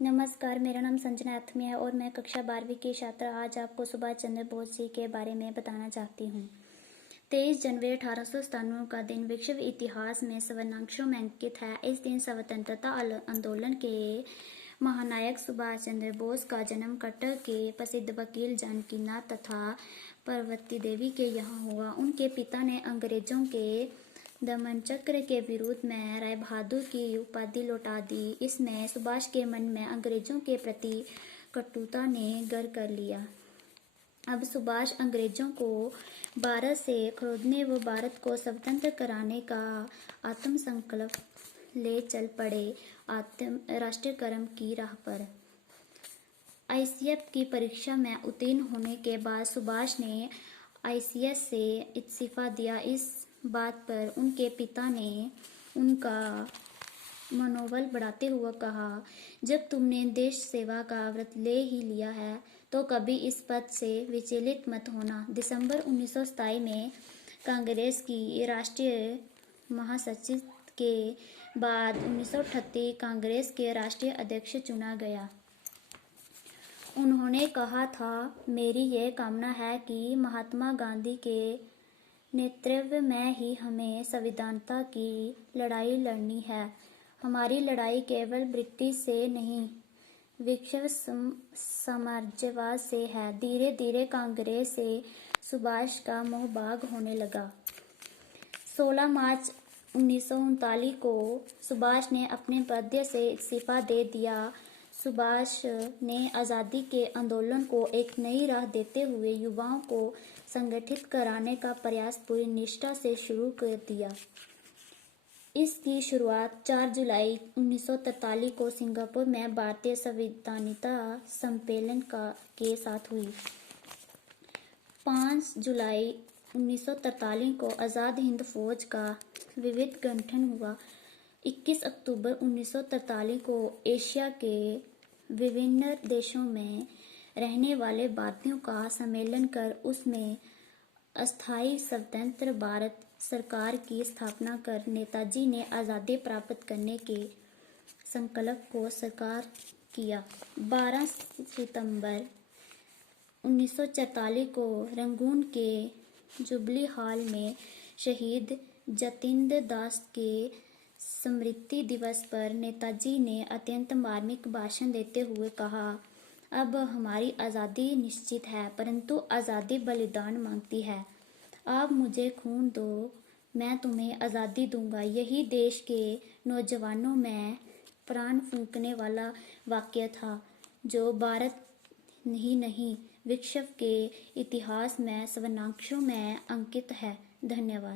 नमस्कार, मेरा नाम संजना आत्मी है और मैं कक्षा 12वीं की छात्रा आज आपको सुभाष चंद्र बोस जी के बारे में बताना चाहती हूँ। 23 जनवरी 1897 का दिन विश्व इतिहास में स्वर्णाक्षरों में अंकित है। इस दिन स्वतंत्रता आंदोलन के महानायक सुभाष चंद्र बोस का जन्म कटक के प्रसिद्ध वकील जानकी नाथ तथा पार्वती देवी के यहाँ हुआ। उनके पिता ने अंग्रेजों के दमन चक्र के विरुद्ध में राय बहादुर की उपाधि लौटा दी। इसमें सुभाष के मन में अंग्रेजों के प्रति कटुता ने घर कर लिया। अब सुभाष अंग्रेजों को भारत से खरीदने व भारत को स्वतंत्र कराने का आत्मसंकल्प ले चल पड़े राष्ट्रीयकरण की राह पर। आईसीएफ की परीक्षा में उत्तीर्ण होने के बाद सुभाष ने आईसीएस से इस्तीफा दिया। इस बात पर उनके पिता ने उनका मनोबल बढ़ाते हुए कहा, जब तुमने देश सेवा का व्रत ले ही लिया है तो कभी इस पद से विचलित मत होना। दिसंबर 1927 में कांग्रेस की राष्ट्रीय महासचिव के बाद 1938 कांग्रेस के राष्ट्रीय अध्यक्ष चुना गया। उन्होंने कहा था, मेरी यह कामना है कि महात्मा गांधी के नेतृत्व में ही हमें संविधानता की लड़ाई लड़नी है। हमारी लड़ाई केवल ब्रिटिश से नहीं, विश्व साम्राज्यवाद से है। धीरे धीरे कांग्रेस से सुभाष का मोहभाग होने लगा। 16 मार्च 1939 को सुभाष ने अपने पद से इस्तीफा दे दिया। सुभाष ने आज़ादी के आंदोलन को एक नई राह देते हुए युवाओं को संगठित कराने का प्रयास पूरी निष्ठा से शुरू कर दिया। इसकी शुरुआत 4 जुलाई 1943 को सिंगापुर में भारतीय संविधानिकता सम्मेलन के साथ हुई। 5 जुलाई 1943 को आज़ाद हिंद फौज का विधिवत गठन हुआ। 21 अक्टूबर 1943 को एशिया के विभिन्न देशों में रहने वाले भारतीयों का सम्मेलन कर उसमें अस्थायी स्वतंत्र भारत सरकार की स्थापना कर नेताजी ने आज़ादी प्राप्त करने के संकल्प को साकार किया। 12 सितंबर 1944 को रंगून के जुबली हॉल में शहीद जतीन्द्र दास के स्मृति दिवस पर नेताजी ने अत्यंत मार्मिक भाषण देते हुए कहा, अब हमारी आज़ादी निश्चित है, परंतु आज़ादी बलिदान मांगती है। आप मुझे खून दो, मैं तुम्हें आज़ादी दूंगा। यही देश के नौजवानों में प्राण फूंकने वाला वाक्य था, जो भारत ही नहीं विश्व के इतिहास में स्वर्णाक्षरों में अंकित है। धन्यवाद।